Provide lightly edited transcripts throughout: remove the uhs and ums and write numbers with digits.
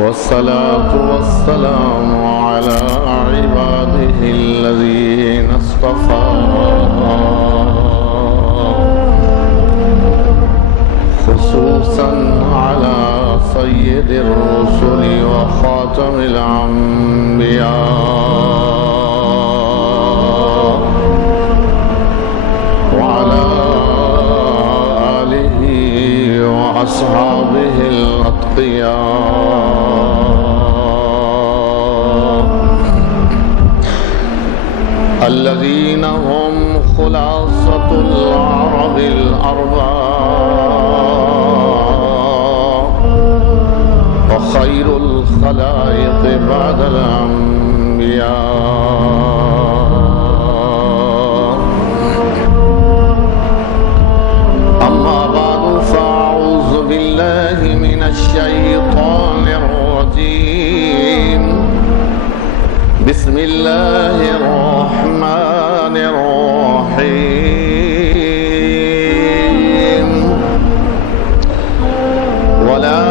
والصلاة والسلام على عباده الذين اصطفى خصوصا على سيد الرسل وخاتم الأنبياء وعلى آله وأصحابه الأتقياء الذين هم خلاصة العرب الأربعة وخير الخلائق بعد الأنبياء. أما بعد فأعوذ بالله من الشيطان الرجيم. بسم الله الرحمن الرحيم. ولا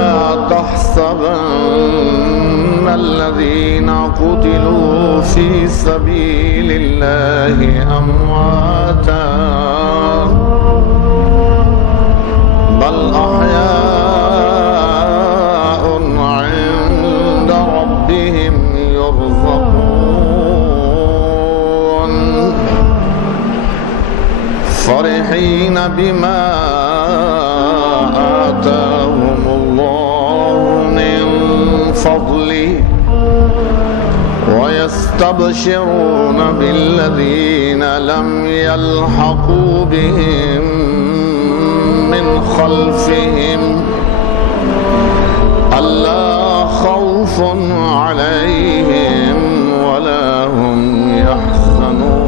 تحسبن الذين قتلوا في سبيل الله أمواتا بل أحياء عند ربهم يرزقون فرحين بما آتاهم الله من فضله ويستبشرون بالذين لم يلحقوا بهم من خلفهم ألا خوف عليهم ولا هم يحزنون.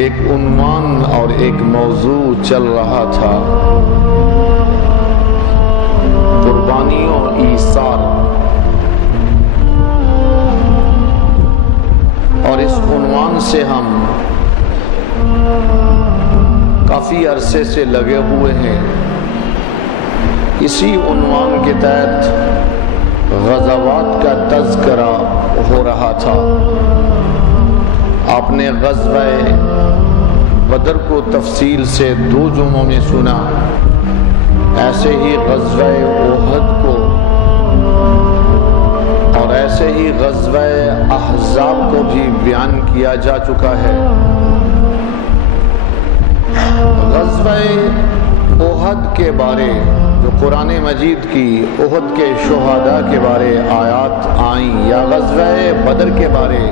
ایک عنوان اور ایک موضوع چل رہا تھا، قربانیوں ایثار، اور اس عنوان سے ہم کافی عرصے سے لگے ہوئے ہیں۔ اسی عنوان کے تحت غزوات کا تذکرہ ہو رہا تھا۔ آپ نے غزوہ بدر کو تفصیل سے 2 جمعوں میں سنا، ایسے ہی غزوہ احد کو اور ایسے ہی غزوہ احزاب کو بھی بیان کیا جا چکا ہے۔ غزوہ احد کے بارے جو قرآن مجید کی احد کے شہداء کے بارے آیات آئیں، یا غزوہ بدر کے بارے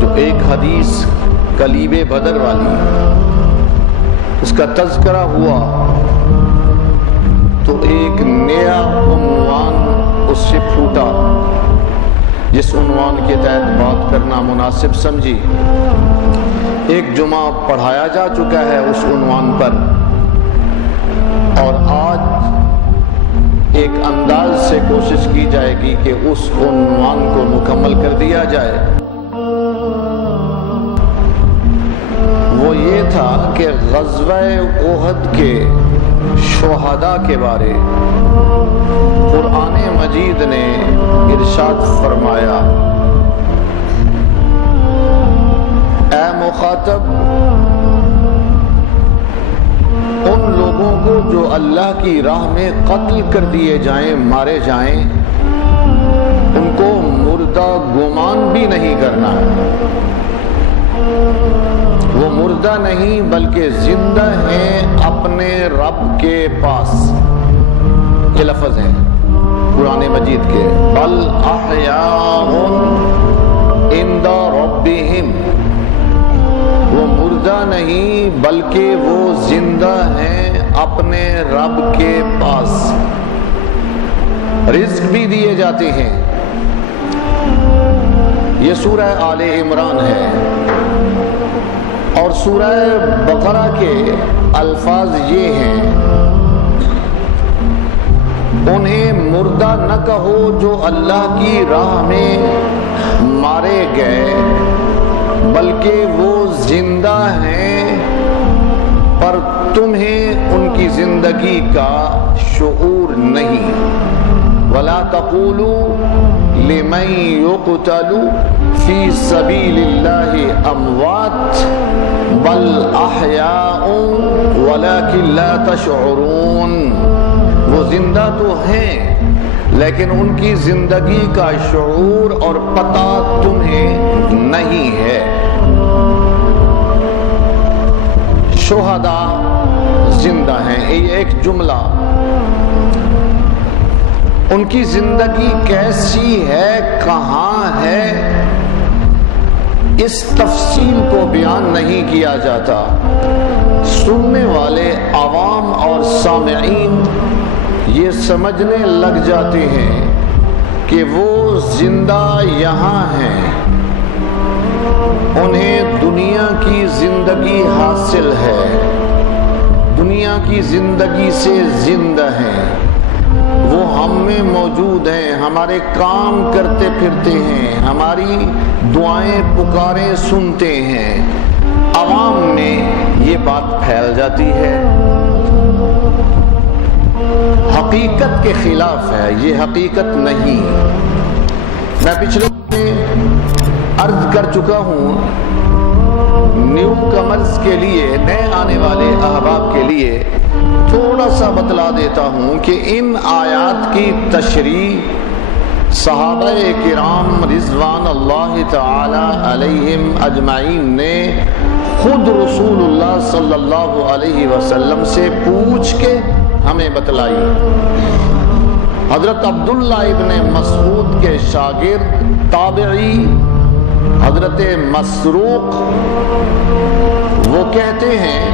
جو ایک حدیث کلیب بدر والی اس کا تذکرہ ہوا، تو ایک نیا عنوان اس سے پھوٹا، جس عنوان کے تحت بات کرنا مناسب سمجھی۔ ایک جمعہ پڑھایا جا چکا ہے اس عنوان پر، اور آج ایک انداز سے کوشش کی جائے گی کہ اس عنوان کو مکمل کر دیا جائے۔ وہ یہ تھا کہ غزوہ احد کے شہداء کے بارے قرآن مجید نے ارشاد فرمایا، اے مخاطب، ان لوگوں کو جو اللہ کی راہ میں قتل کر دیے جائیں، مارے جائیں، ان کو مردہ گمان بھی نہیں کرنا۔ وہ مردہ نہیں بلکہ زندہ ہیں اپنے رب کے پاس۔ یہ لفظ ہیں قرآن مجید کے، بل احیاء عند ربہم، وہ مردہ نہیں بلکہ وہ زندہ ہیں اپنے رب کے پاس، رزق بھی دیے جاتے ہیں۔ یہ سورہ آل عمران ہے، اور سورہ بقرہ کے الفاظ یہ ہیں، انہیں مردہ نہ کہو جو اللہ کی راہ میں مارے گئے، بلکہ وہ زندہ ہیں، پر تمہیں ان کی زندگی کا شعور نہیں۔ وَلَا تَقُولُوا لِمَن يُقْتَلُ فِي سَبِيلِ اللَّهِ أَمْوَاتٌ بَلْ أَحْيَاءٌ وَلَكِن لَا تَشْعُرُونَ، وہ زندہ تو ہیں لیکن ان کی زندگی کا شعور اور پتہ تمہیں نہیں ہے۔ شہداء زندہ ہیں، یہ ایک جملہ، ان کی زندگی کیسی ہے، کہاں ہے، اس تفصیل کو بیان نہیں کیا جاتا۔ سننے والے عوام اور سامعین یہ سمجھنے لگ جاتے ہیں کہ وہ زندہ یہاں ہیں، انہیں دنیا کی زندگی حاصل ہے، دنیا کی زندگی سے زندہ ہیں، وہ ہم میں موجود ہیں، ہمارے کام کرتے پھرتے ہیں، ہماری دعائیں پکاریں سنتے ہیں۔ عوام میں یہ بات پھیل جاتی ہے، حقیقت کے خلاف ہے، یہ حقیقت نہیں۔ میں پچھلے عرض کر چکا ہوں، نیو کمرز کے لیے، نئے آنے والے احباب کے لیے تھوڑا سا بتلا دیتا ہوں کہ ان آیات کی تشریح صحابہ کرام رضوان اللہ تعالی علیہم اجمعین نے خود رسول اللہ صلی اللہ علیہ وسلم سے پوچھ کے ہمیں بتلائی۔ حضرت عبداللہ ابن مسعود کے شاگرد تابعی حضرت مسروق وہ کہتے ہیں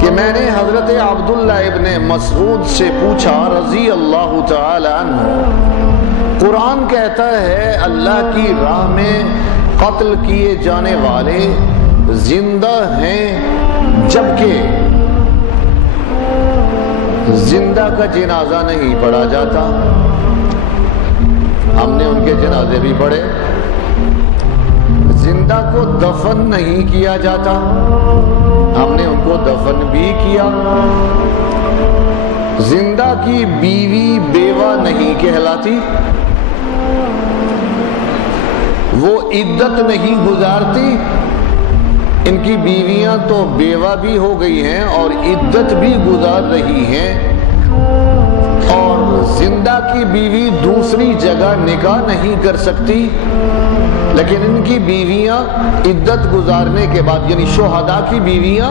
کہ میں نے حضرت عبداللہ ابن مسعود سے پوچھا رضی اللہ تعالی عنہ، قرآن کہتا ہے اللہ کی راہ میں قتل کیے جانے والے زندہ ہیں جبکہ زندہ کا جنازہ نہیں پڑھا جاتا. ہم نے ان کے جنازے بھی پڑھے. زندہ کو دفن نہیں کیا جاتا، ہم نے ان کو دفن بھی کیا. زندہ کی بیوی بیوہ نہیں کہلاتی، وہ عدت نہیں گزارتی. ان کی بیویاں تو بیوہ بھی ہو گئی ہیں اور عدت بھی گزار رہی ہیں. اور زندہ کی بیوی دوسری جگہ نکاح نہیں کر سکتی، لیکن ان کی بیویاں عدت گزارنے کے بعد، یعنی شہداء کی بیویاں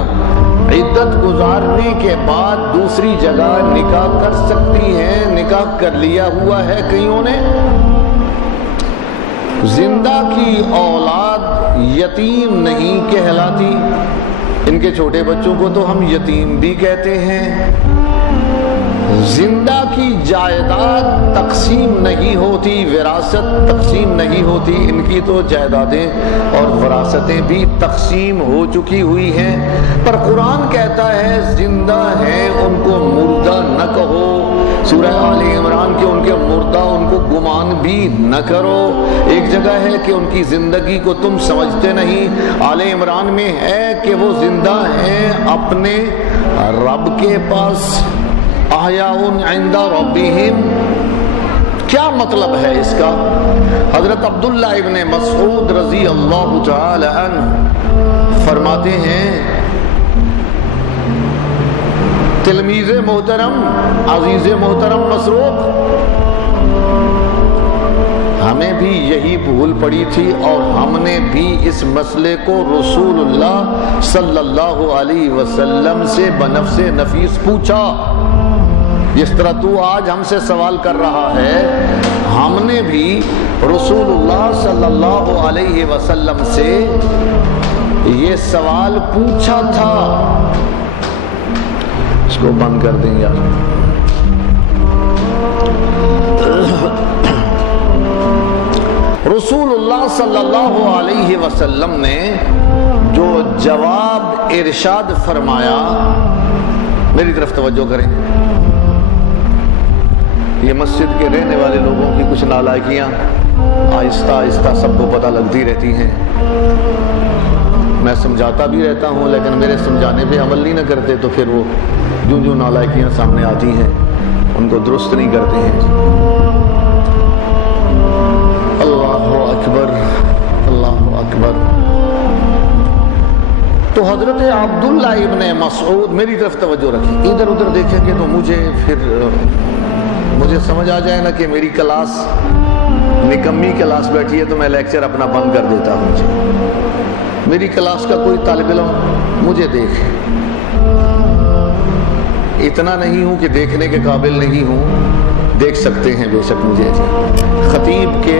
عدت گزارنے کے بعد دوسری جگہ نکاح کر سکتی ہیں. نکاح کر لیا ہوا ہے کئیوں نے. زندہ کی اولاد یتیم نہیں کہلاتی. ان کے چھوٹے بچوں کو تو ہم یتیم بھی کہتے ہیں. زندہ کی جائیداد تقسیم نہیں ہوتی، وراثت تقسیم نہیں ہوتی. ان کی تو جائیدادیں اور وراثتیں بھی تقسیم ہو چکی ہوئی ہیں. پر قرآن کہتا ہے زندہ ہیں ان کو مردہ نہ کہو. سورہ آل عمران کے ان کے مردہ ان کو گمان بھی نہ کرو. ایک جگہ ہے کہ ان کی زندگی کو تم سمجھتے نہیں. آل عمران میں ہے کہ وہ زندہ ہیں اپنے رب کے پاس. احیاء عند ربہم، کیا مطلب ہے اس کا؟ حضرت عبداللہ ابن مسعود رضی اللہ تعالی عنہ فرماتے ہیں، تلمیذ محترم عزیز محترم مسروق، ہمیں بھی یہی بھول پڑی تھی اور ہم نے بھی اس مسئلے کو رسول اللہ صلی اللہ علیہ وسلم سے بنفس نفیس پوچھا. جس طرح تو آج ہم سے سوال کر رہا ہے، ہم نے بھی رسول اللہ صلی اللہ علیہ وسلم سے یہ سوال پوچھا تھا. اس کو بند کر دیں یار. رسول اللہ صلی اللہ علیہ وسلم نے جو جواب ارشاد فرمایا، میری طرف توجہ کریں. یہ مسجد کے رہنے والے لوگوں کی کچھ نالائکیاں آہستہ آہستہ سب کو پتہ لگتی رہتی ہیں. میں سمجھاتا بھی رہتا ہوں لیکن میرے سمجھانے پہ عمل نہیں نہ کرتے، تو پھر وہ جو نالائکیاں سامنے آتی ہیں ان کو درست نہیں کرتے ہیں. اللہ اکبر، اللہ اکبر. تو حضرت عبداللہ ابن مسعود، میری طرف توجہ رکھیں، ادھر ادھر دیکھیں گے تو مجھے سمجھ آ جائے نا کہ میری کلاس نکمی کلاس بیٹھی ہے تو میں لیکچر اپنا بند کر دیتا ہوں. میری کلاس کا کوئی طالب علم مجھے دیکھے. اتنا نہیں ہوں کہ دیکھنے کے قابل نہیں ہوں، دیکھ سکتے ہیں بے شک مجھے. خطیب کے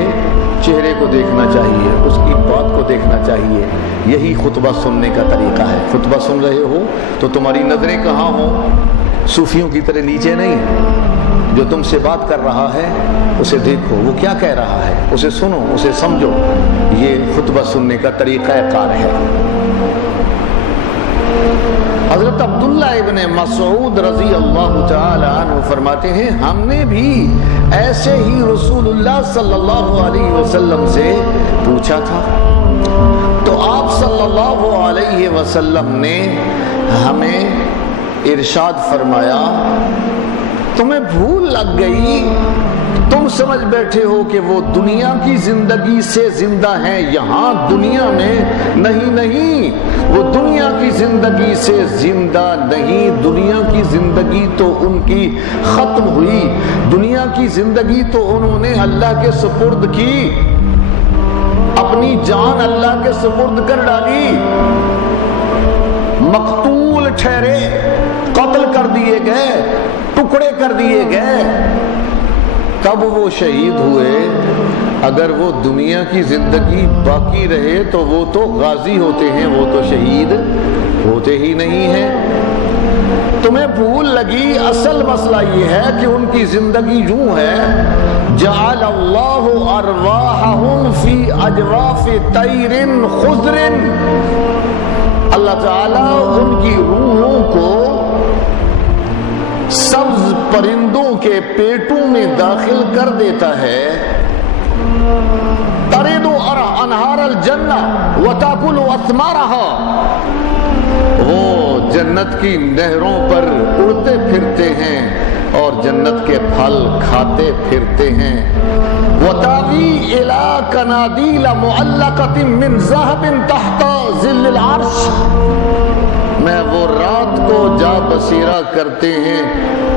چہرے کو دیکھنا چاہیے، اس کی بات کو دیکھنا چاہیے. یہی خطبہ سننے کا طریقہ ہے. خطبہ سن رہے ہو تو تمہاری نظریں کہاں ہوں؟ صوفیوں کی طرح نیچے نہیں. جو تم سے بات کر رہا ہے اسے دیکھو، وہ کیا کہہ رہا ہے اسے سنو، اسے سمجھو. یہ خطبہ سننے کا طریقہ کار ہے. حضرت عبداللہ ابن مسعود رضی اللہ تعالی عنہ فرماتے ہیں، ہم نے بھی ایسے ہی رسول اللہ صلی اللہ علیہ وسلم سے پوچھا تھا تو آپ صلی اللہ علیہ وسلم نے ہمیں ارشاد فرمایا، تمہیں بھول لگ گئی، تم سمجھ بیٹھے ہو کہ وہ دنیا کی زندگی سے زندہ ہیں، یہاں دنیا میں نہیں، وہ دنیا کی زندگی سے زندہ نہیں. دنیا کی زندگی تو ان کی ختم ہوئی. دنیا کی زندگی تو انہوں نے اللہ کے سپرد کی، اپنی جان اللہ کے سپرد کر ڈالی. مقتول ٹھہرے، قتل کر دیے گئے، ٹکڑے کر دیے گئے. تب وہ شہید ہوئے. اگر وہ دنیا کی زندگی باقی رہے تو وہ تو غازی ہوتے ہیں، وہ تو شہید ہوتے ہی نہیں ہیں. تمہیں بھول لگی. اصل مسئلہ یہ ہے کہ ان کی زندگی یوں ہے جعل اللہ ارواحہم فی اجواف طیر خضر، اللہ تعالیٰ ان کی روحوں کو سبز پرندوں کے پیٹوں میں داخل کر دیتا ہے۔ ترد انہار الجنہ وتاکل اثمارہا، وہ جنت کی نہروں پر اڑتے پھرتے ہیں اور جنت کے پھل کھاتے پھرتے ہیں۔ وتاوی الی کنادیل معلقۃ من ذہب تحت ظل العرش، میں وہ رات کو جا بصیرہ کرتے ہیں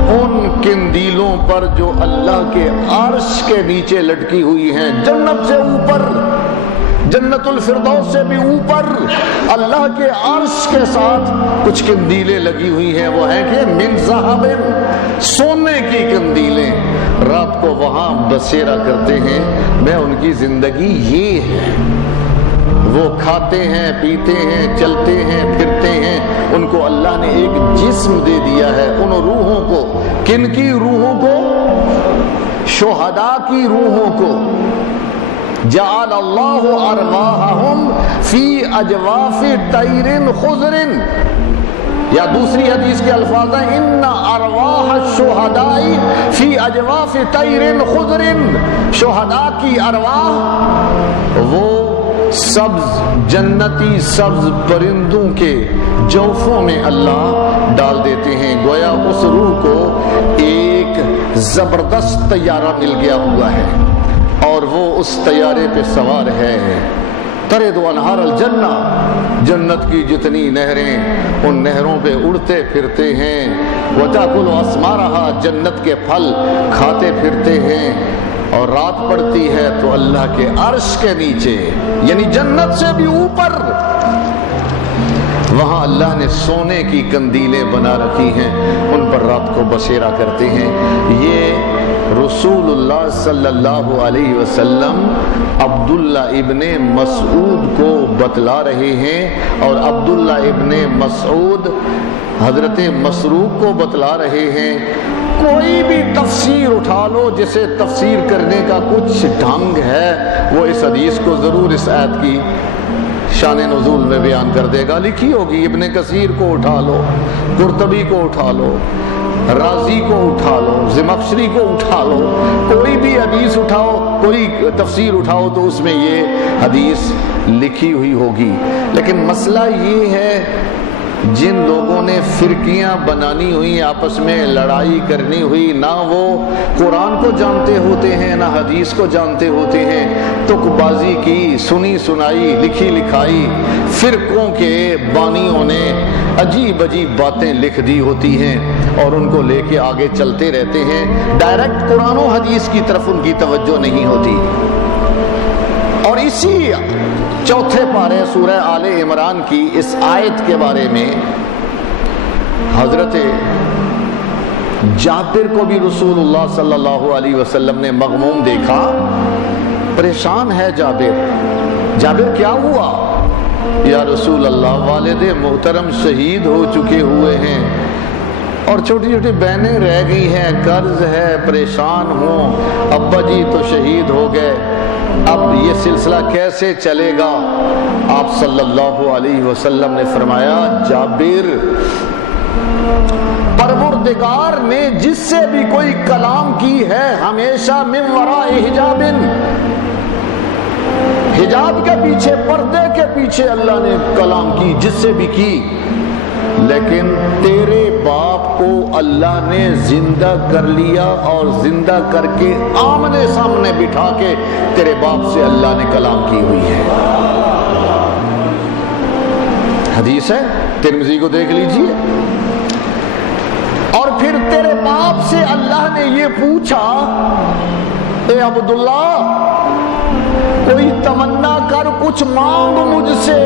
ان قندیلوں پر جو اللہ کے عرش کے نیچے لٹکی ہوئی ہیں، جنت سے اوپر، جنت الفردوس سے بھی اوپر اللہ کے عرش کے ساتھ کچھ قندیلیں لگی ہوئی ہیں، وہ ہیں کہ من ذہب، سونے کی قندیلیں، رات کو وہاں بسیرا کرتے ہیں۔ میں ان کی زندگی یہ ہے، وہ کھاتے ہیں، پیتے ہیں، چلتے ہیں، پھرتے ہیں، ان کو اللہ نے ایک جسم دے دیا ہے۔ ان روحوں کو، کن کی روحوں کو؟ شہداء کی روحوں کو۔ جعل اللہ ارواحہم فی اجواف طیر خضر، یا دوسری حدیث کے الفاظ ہیں ان ارواح الشہداء فی اجواف طیر خضر، شہداء کی ارواح وہ سبز جنتی سبز پرندوں کے جوفوں میں اللہ ڈال دیتے ہیں۔ گویا اس روح کو ایک زبردست طیارہ مل گیا ہوا ہے اور وہ اس طیارے پہ سوار ہے۔ ترد انہار الجنہ، جنت کی جتنی نہریں ان نہروں پہ اڑتے پھرتے ہیں۔ وتاکل اثمارہا، جنت کے پھل کھاتے پھرتے ہیں۔ اور رات پڑتی ہے تو اللہ کے عرش کے نیچے، یعنی جنت سے بھی اوپر، وہاں اللہ نے سونے کی قندیلیں بنا رکھی ہیں، ان پر رات کو بسیرا کرتے ہیں۔ یہ رسول اللہ صلی اللہ علیہ وسلم عبداللہ ابن مسعود کو بتلا رہے ہیں، اور عبداللہ ابن مسعود حضرت مسروق کو بتلا رہے ہیں۔ کوئی بھی تفسیر اٹھا لو جسے تفسیر کرنے کا کچھ ڈھنگ ہے، وہ اس حدیث کو ضرور اس آیت کی شان نزول میں بیان کر دے گا، لکھی ہوگی۔ ابن کثیر کو اٹھا لو، قرطبی کو اٹھا لو، رازی کو اٹھا لو، زمخشری کو اٹھا لو، کوئی بھی حدیث اٹھاؤ، کوئی تفسیر اٹھاؤ تو اس میں یہ حدیث لکھی ہوئی ہوگی۔ لیکن مسئلہ یہ ہے، جن لوگوں نے فرقیاں بنانی ہوئی، آپس میں لڑائی کرنی ہوئی، نہ وہ قرآن کو جانتے ہوتے ہیں نہ حدیث کو جانتے ہوتے ہیں، تک بازی کی، سنی سنائی، لکھی لکھائی فرقوں کے بانیوں نے عجیب عجیب باتیں لکھ دی ہوتی ہیں اور ان کو لے کے آگے چلتے رہتے ہیں۔ ڈائریکٹ قرآن و حدیث کی طرف ان کی توجہ نہیں ہوتی۔ اور اسی چوتھے پارے سورہ آل عمران کی اس آیت کے بارے میں حضرت جابر کو بھی رسول اللہ صلی اللہ علیہ وسلم نے مغموم دیکھا۔ پریشان ہے جابر۔ جابر کیا ہوا؟ یا رسول اللہ، والد محترم شہید ہو چکے ہوئے ہیں اور چھوٹی چھوٹی بہنیں رہ گئی ہیں، قرض ہے، پریشان ہوں، ابا جی تو شہید ہو گئے، اب یہ سلسلہ کیسے چلے گا؟ آپ صلی اللہ علیہ وسلم نے فرمایا، جابر، پروردگار نے جس سے بھی کوئی کلام کی ہے ہمیشہ من وراء حجاب، حجاب کے پیچھے، پردے کے پیچھے اللہ نے کلام کی، جس سے بھی کی، لیکن تیرے باپ کو اللہ نے زندہ کر لیا اور زندہ کر کے آمنے سامنے بٹھا کے تیرے باپ سے اللہ نے کلام کی ہوئی ہے۔ حدیث ہے، ترمذی کو دیکھ لیجئے۔ اور پھر تیرے باپ سے اللہ نے یہ پوچھا، اے عبداللہ کوئی تمنا کر، کچھ مانگ مجھ سے۔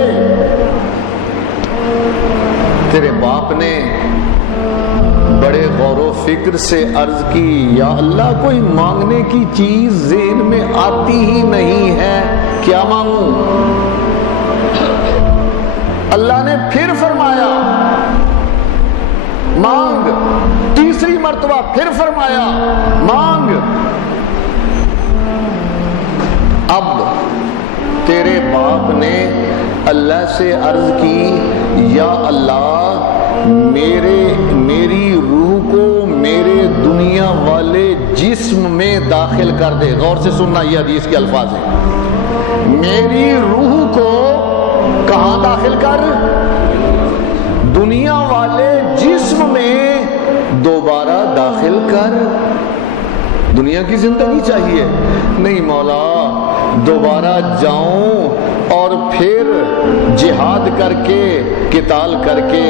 تیرے باپ نے بڑے غور و فکر سے عرض کی، یا اللہ کوئی مانگنے کی چیز ذہن میں آتی ہی نہیں ہے، کیا مانگوں؟ اللہ نے پھر فرمایا مانگ، تیسری مرتبہ پھر فرمایا مانگ۔ آپ نے اللہ سے عرض کی یا اللہ میری روح کو میرے دنیا والے جسم میں داخل کر دے. غور سے سننا، یہ حدیث کے الفاظ ہیں. میری روح کو کہاں داخل کر؟ دنیا والے جسم میں دوبارہ داخل کر. دنیا کی زندگی چاہیے؟ نہیں مولا، دوبارہ جاؤں اور پھر جہاد کر کے قتال کر کے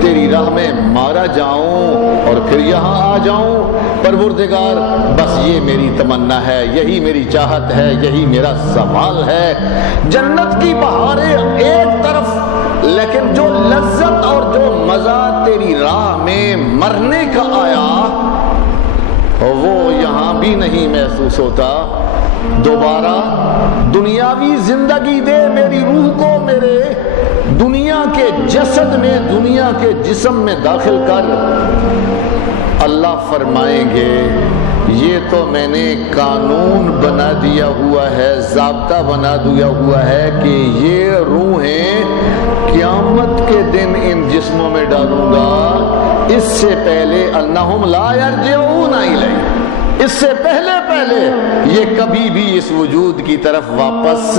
تیری راہ میں مارا جاؤں اور پھر یہاں آ جاؤں. پروردگار بس یہ میری تمنا ہے، یہی میری چاہت ہے، یہی میرا سوال ہے. جنت کی بہاریں ایک طرف، لیکن جو لذت اور جو مزہ تیری راہ میں مرنے کا آیا وہ یہاں بھی نہیں محسوس ہوتا. دوبارہ دنیاوی زندگی دے میری روح کو، میرے دنیا کے جسد میں، دنیا کے جسم میں داخل کر. اللہ فرمائیں گے یہ تو میں نے قانون بنا دیا ہوا ہے، ضابطہ بنا دیا ہوا ہے کہ یہ روحیں قیامت کے دن ان جسموں میں ڈالوں گا. اس سے پہلے انہم لا یرجعون الیہ، اس سے پہلے یہ کبھی بھی اس وجود کی طرف واپس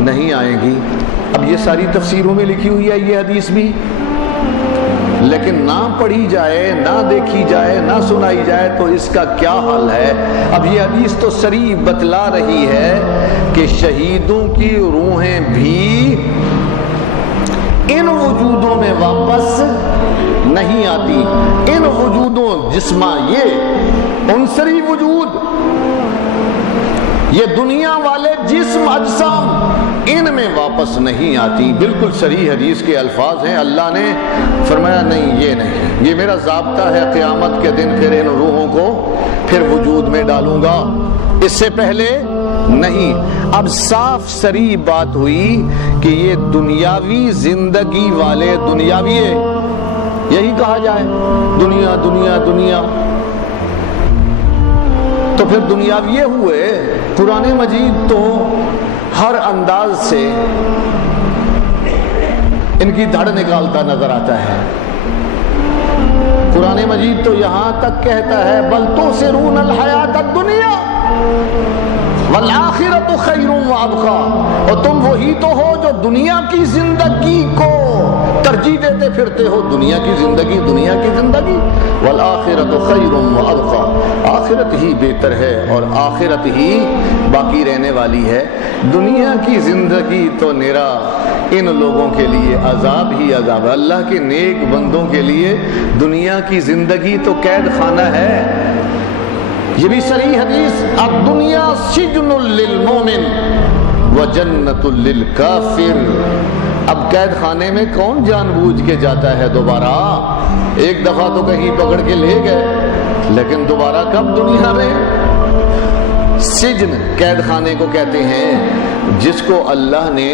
نہیں آئیں گی. اب یہ ساری تفسیروں میں لکھی ہوئی ہے یہ حدیث بھی، لیکن نہ پڑھی جائے، نہ دیکھی جائے، نہ سنائی جائے تو اس کا کیا حل ہے؟ اب یہ حدیث تو صریح بتلا رہی ہے کہ شہیدوں کی روحیں بھی ان وجودوں میں واپس نہیں آتی. ان وجودوں جسماں، یہ عنصری وجود، یہ دنیا والے جسم اجسام ان میں واپس نہیں آتی. بالکل صحیح حدیث کے الفاظ ہیں. اللہ نے فرمایا نہیں، یہ نہیں، یہ میرا ضابطہ ہے، قیامت کے دن پھر ان روحوں کو پھر وجود میں ڈالوں گا، اس سے پہلے نہیں. اب صاف صریح بات ہوئی کہ یہ دنیاوی زندگی والے، دنیاوی ہے یہی کہا جائے، دنیا دنیا دنیا، تو پھر دنیاوی ہوئے. قرآن مجید تو ہر انداز سے ان کی دھڑ نکالتا نظر آتا ہے. قرآن مجید تو یہاں تک کہتا ہے بل تؤثرون الحیات الدنیا والآخرۃ خیر وابقیٰ، اور تم وہی تو ہو جو دنیا کی زندگی کو ترجیح دیتے پھرتے ہو. دنیا کی زندگی، دنیا کی زندگی، والآخرۃ خیر وابقیٰ، آخرت ہی بہتر ہے اور آخرت ہی باقی رہنے والی ہے. دنیا کی زندگی تو نیرا ان لوگوں کے لیے عذاب ہی عذاب ہے. اللہ کے نیک بندوں کے لیے دنیا کی زندگی تو قید خانہ ہے. یہ بھی صحیح حدیث، الدنیا سجن للمومن وجنت للکافر. اب قید خانے میں کون جان بوجھ کے جاتا ہے دوبارہ؟ ایک دفعہ تو کہیں پکڑ کے لے گئے، لیکن دوبارہ کب دنیا میں؟ سجن قید خانے کو کہتے ہیں جس کو اللہ نے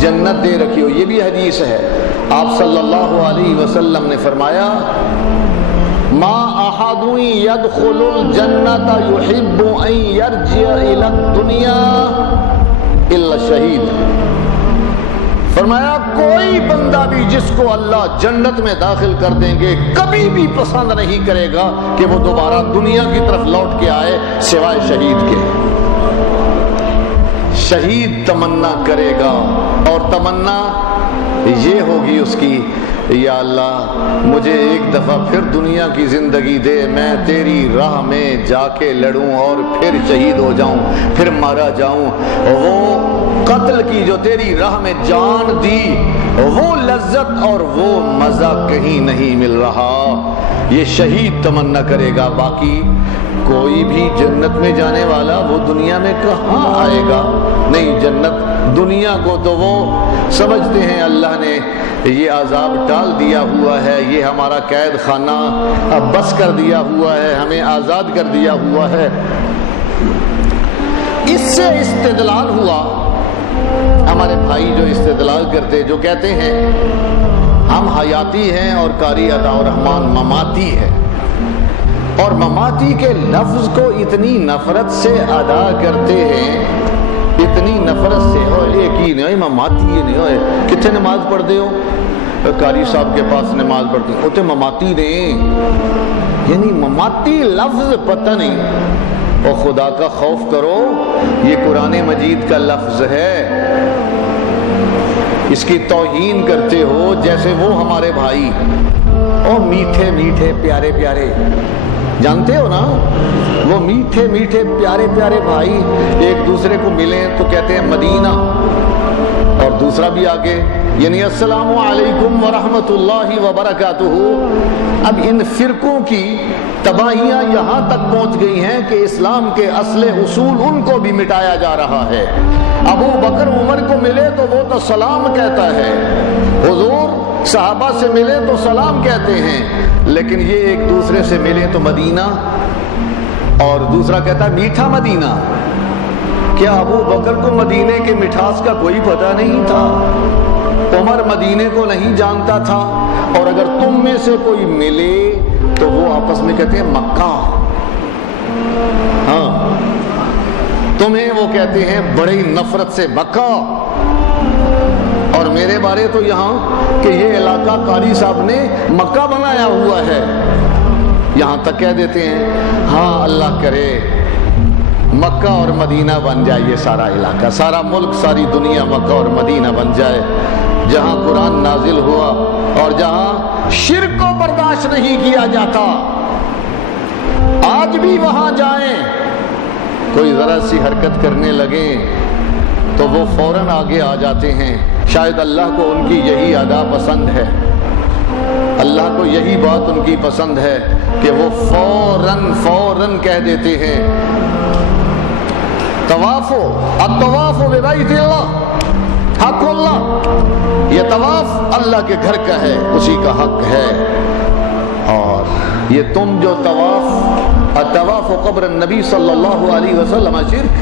جنت دے رکھی ہو. یہ بھی حدیث ہے. آپ صلی اللہ علیہ وسلم نے فرمایا ما احد يدخل الجنة يحب ان يرجع الى الدنيا الا الشهيد. فرمایا کوئی بندہ بھی جس کو اللہ جنت میں داخل کر دیں گے کبھی بھی پسند نہیں کرے گا کہ وہ دوبارہ دنیا کی طرف لوٹ کے آئے سوائے شہید کے. شہید تمنا کرے گا اور تمنا یہ ہوگی اس کی، یا اللہ مجھے ایک دفعہ پھر دنیا کی زندگی دے، میں تیری راہ میں جا کے لڑوں اور پھر شہید ہو جاؤں، پھر مارا جاؤں. وہ قتل کی جو تیری راہ میں جان دی، وہ لذت اور وہ مزہ کہیں نہیں مل رہا. یہ شہید تمنا کرے گا. باقی کوئی بھی جنت میں جانے والا وہ دنیا میں کہاں آئے گا؟ نہیں، جنت دنیا کو تو وہ سمجھتے ہیں اللہ نے یہ عذاب ٹال دیا ہوا ہے، یہ ہمارا قید خانہ اب بس کر دیا ہوا ہے، ہمیں آزاد کر دیا ہوا ہے. اس سے استدلال ہوا. ہمارے بھائی جو استدلال کرتے، جو کہتے ہیں ہم حیاتی ہیں اور قاری عطاء الرحمن مماتی ہے، اور مماتی کے لفظ کو اتنی نفرت سے ادا کرتے ہیں، اتنی نفرت سے، اور کی نہیں مماتی نہیں ہوئے کتنے نماز پڑھ دے ہو قاری صاحب کے پاس نماز پڑھتی ہوتے مماتی نے یعنی مماتی لفظ پتہ نہیں اور خدا کا خوف کرو یہ قرآن مجید کا لفظ ہے اس کی توہین کرتے ہو جیسے وہ ہمارے بھائی اور میٹھے میٹھے پیارے پیارے جانتے ہو نا وہ میٹھے میٹھے پیارے پیارے بھائی ایک دوسرے کو ملیں تو کہتے ہیں مدینہ اور دوسرا بھی آگے یعنی السلام علیکم ورحمۃ اللہ وبرکاتہ. اب ان فرقوں کی تباہیاں یہاں تک پہنچ گئی ہیں کہ اسلام کے اصل اصول ان کو بھی مٹایا جا رہا ہے. ابو بکر عمر کو ملے تو وہ تو سلام کہتا ہے, حضور صحابہ سے ملے تو سلام کہتے ہیں, لیکن یہ ایک دوسرے سے ملے تو مدینہ اور دوسرا کہتا ہے میٹھا مدینہ. کیا ابو بکر کو مدینے کے مٹھاس کا کوئی پتہ نہیں تھا؟ عمر مدینے کو نہیں جانتا تھا؟ اور اگر تم میں سے کوئی ملے تو وہ آپس میں کہتے ہیں مکہ, ہاں تمہیں وہ کہتے ہیں بڑی نفرت سے مکہ, اور میرے بارے تو یہاں کہ یہ علاقہ قاری صاحب نے مکہ بنایا ہوا ہے, یہاں تک کہہ دیتے ہیں ہاں اللہ کرے مکہ اور مدینہ بن جائے, یہ سارا علاقہ سارا ملک ساری دنیا مکہ اور مدینہ بن جائے, جہاں قرآن نازل ہوا اور جہاں شرک کو برداشت نہیں کیا جاتا. آج بھی وہاں جائیں, کوئی ذرا سی حرکت کرنے لگیں تو وہ فوراً آگے آ جاتے ہیں. شاید اللہ کو ان کی یہی ادا پسند ہے, اللہ کو یہی بات ان کی پسند ہے کہ وہ فوراً کہہ دیتے ہیں الطواف ببیت اللہ حق اللہ, یہ طواف اللہ کے گھر کا ہے, اسی کا حق ہے. اور یہ تم جو الطواف قبر النبی صلی اللہ علیہ وسلم شرک,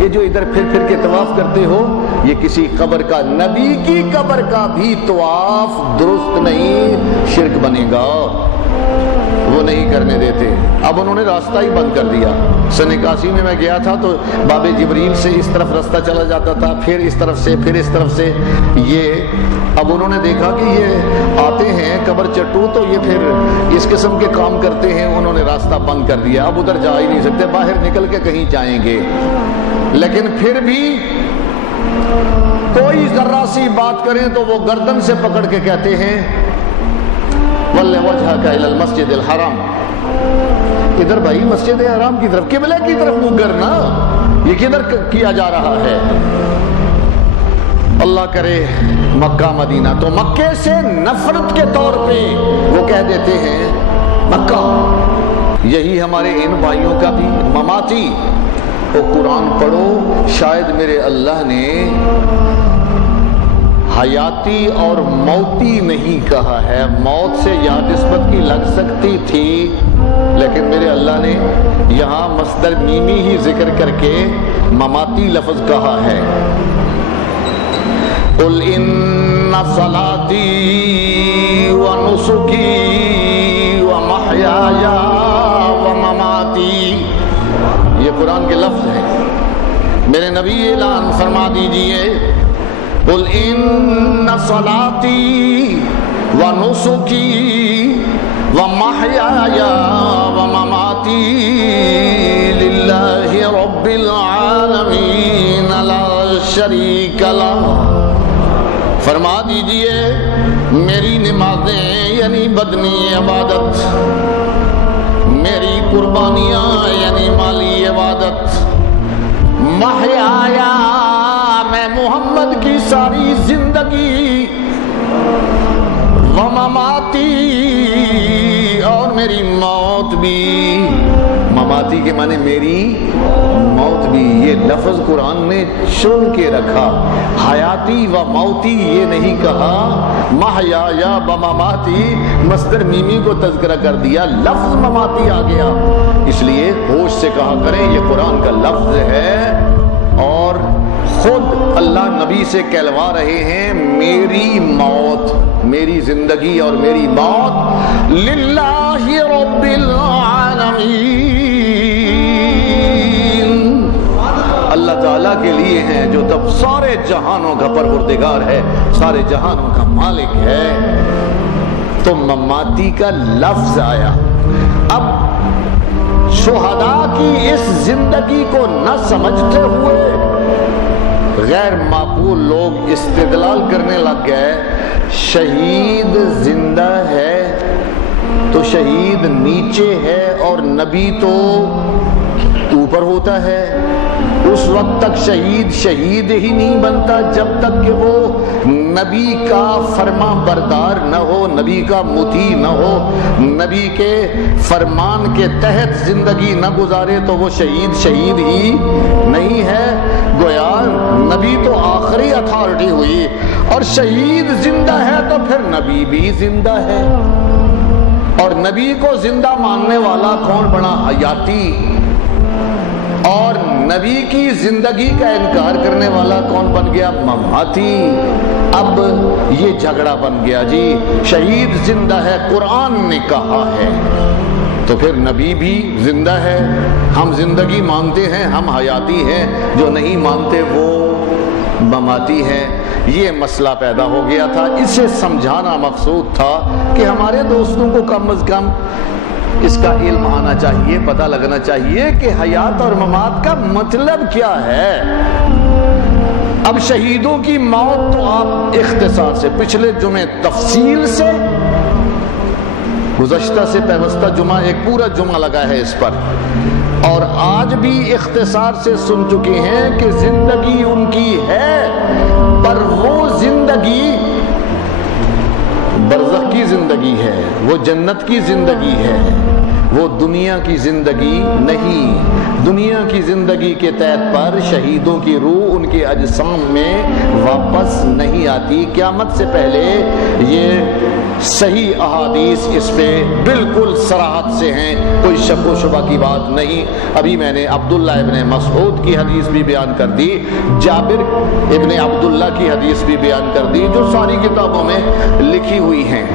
یہ جو ادھر پھر کے طواف کرتے ہو یہ کسی قبر کا, نبی کی قبر کا بھی طواف درست نہیں, شرک بنے گا, وہ نہیں کرنے دیتے. اب انہوں نے راستہ ہی بند کر دیا. سن 81 میں گیا تھا تو باب جبریل سے اس طرف راستہ چلا جاتا تھا, پھر اس طرف سے, پھر اس طرف سے. یہ اب انہوں نے دیکھا کہ یہ آتے ہیں قبر چٹو تو یہ پھر اس قسم کے کام کرتے ہیں, انہوں نے راستہ بند کر دیا. اب ادھر جا ہی نہیں سکتے, باہر نکل کے کہیں جائیں گے. لیکن پھر بھی کوئی ذرا سی بات کریں تو وہ گردن سے پکڑ کے کہتے ہیں وَلِّ وَجْهَكَ إِلَى الْمَسْجِدِ الْحَرَامِ, ادھر بھائی مسجد حرام کی طرف, قبلہ کی طرف منہ کرنا, یہ کدھر کیا جا رہا ہے؟ اللہ کرے مکہ مدینہ. تو مکے سے نفرت کے طور پہ وہ کہہ دیتے ہیں مکہ. یہی ہمارے ان بھائیوں کا بھی مماتی. وہ قرآن پڑھو, شاید میرے اللہ نے حیاتی اور موتی نہیں کہا ہے, موت سے یاد نسبت کی لگ سکتی تھی, لیکن میرے اللہ نے یہاں مصدر میمی ہی ذکر کر کے مماتی لفظ کہا ہے. قُلْ إِنَّ صَلَاتِي وَنُسُكِي وَمَحْيَايَ وَمَمَاتِي, یہ قرآن کے لفظ ہیں. میرے نبی اعلان فرما دیجئے قُلْ إِنَّ صَلَاتِي وَنُسُكِي وَمَحْيَايَ وَمَمَاتِي لِلَّهِ رَبِّ الْعَالَمِينَ لَا شَرِيكَ لَهُ. فرما دیجئے میری نمازیں یعنی بدنی عبادت, میری قربانیاں یعنی مالی عبادت, محیایا میں محمد کی ساری زندگی, ومماتی اور میری موت بھی. مماتی کے معنی میری موت بھی. یہ لفظ قرآن نے چن کے رکھا, حیاتی و موتی یہ نہیں کہا. محیایا و مماتی مصدر میمی کو تذکرہ کر دیا, لفظ مماتی آ گیا. اس لیے ہوش سے کہا کریں یہ قرآن کا لفظ ہے, اور خود اللہ نبی سے کہلوا رہے ہیں میری موت, میری زندگی اور میری موت للہ رب العالمین, اللہ تعالیٰ تعالیٰ کے لیے ہیں جو تب سارے جہانوں کا پروردگار ہے، سارے جہانوں کا مالک ہے۔ تو مماتی کا لفظ آیا۔ اب شہداء کی اس زندگی کو نہ سمجھتے ہوئے غیر معقول لوگ استدلال کرنے لگ گئے، شہید زندہ ہے تو شہید نیچے ہے اور نبی تو اوپر ہوتا ہے۔ اس وقت تک شہید شہید ہی نہیں بنتا جب تک کہ وہ نبی کا فرما بردار نہ ہو، نبی کا مطیع نہ ہو، نبی کے فرمان کے تحت زندگی نہ گزارے تو وہ شہید شہید ہی نہیں ہے۔ گویا نبی تو آخری اتھارٹی ہوئی، اور شہید زندہ ہے تو پھر نبی بھی زندہ ہے، اور نبی کو زندہ ماننے والا کون بنا؟ حیاتی۔ اور نبی کی زندگی کا انکار کرنے والا کون بن گیا؟ مماتی۔ اب یہ جھگڑا بن گیا جی، شہید زندہ ہے قرآن نے کہا ہے تو پھر نبی بھی زندہ ہے، ہم زندگی مانتے ہیں، ہم حیاتی ہیں، جو نہیں مانتے وہ مماتی ہیں۔ یہ مسئلہ پیدا ہو گیا تھا، اسے سمجھانا مقصود تھا کہ ہمارے دوستوں کو کم از کم اس کا علم آنا چاہیے، پتہ لگنا چاہیے کہ حیات اور ممات کا مطلب کیا ہے۔ اب شہیدوں کی موت تو آپ اختصار سے پچھلے جمعے تفصیل سے، گزشتہ سے پیوستہ جمعہ ایک پورا جمعہ لگا ہے اس پر، اور آج بھی اختصار سے سن چکے ہیں کہ زندگی ان کی ہے، پر وہ زندگی برزخ کی زندگی ہے، وہ جنت کی زندگی ہے، وہ دنیا کی زندگی نہیں۔ دنیا کی زندگی کے تحت پر شہیدوں کی روح ان کے اجسام میں واپس نہیں آتی۔ قیامت سے پہلے یہ صحیح احادیث اس پہ بالکل صراحت سے ہیں، کوئی شک و شبہ کی بات نہیں۔ ابھی میں نے عبداللہ ابن مسعود کی حدیث بھی بیان کر دی، جابر ابن عبداللہ کی حدیث بھی بیان کر دی، جو ساری کتابوں میں لکھی ہوئی ہیں۔